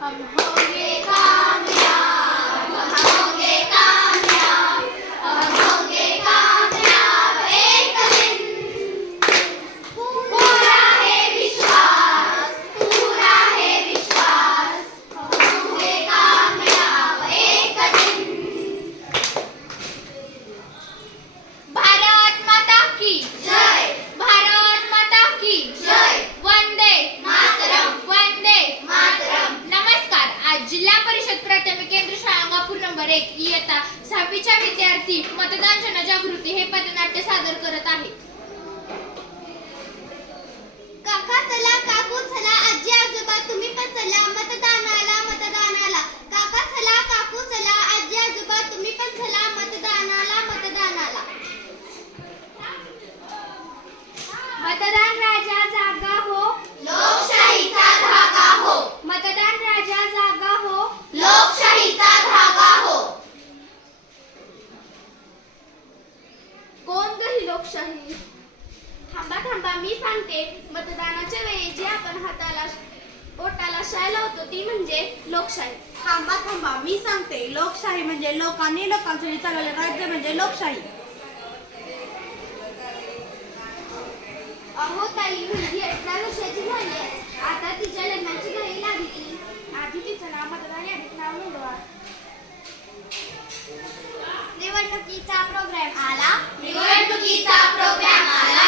I'm holding on. जिल्हा परिषद प्राथमिक केंद्र शाळा अंगापूर नंबर एक. इयत्ता सहावीच्या विद्यार्थी मतदान जनजागृती हे पदनाट्य सादर करत थांबा थांबा मी सांगते. मतदानाच्या वेळी जे आपण हाताला बोटाला शाय लावतो ती म्हणजे लोकशाही. थांबा थांबा मी सांगते. लोकशाही म्हणजे लोकांनी लोकांसाठी चालवलं राज्य म्हणजे लोकशाही. अहो ताई म्हणजे अठरा वर्षाची निवडणुकीचा प्रोग्राम आला. निवडणुकीचा प्रोग्राम आला.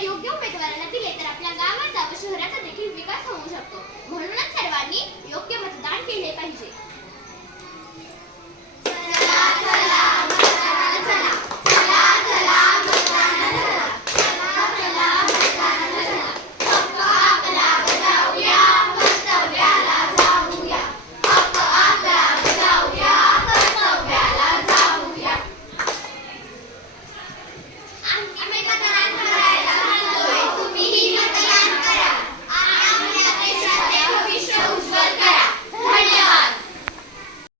योग्य उमेदवाराला दिले तर आपल्या गावाचा व शहराचा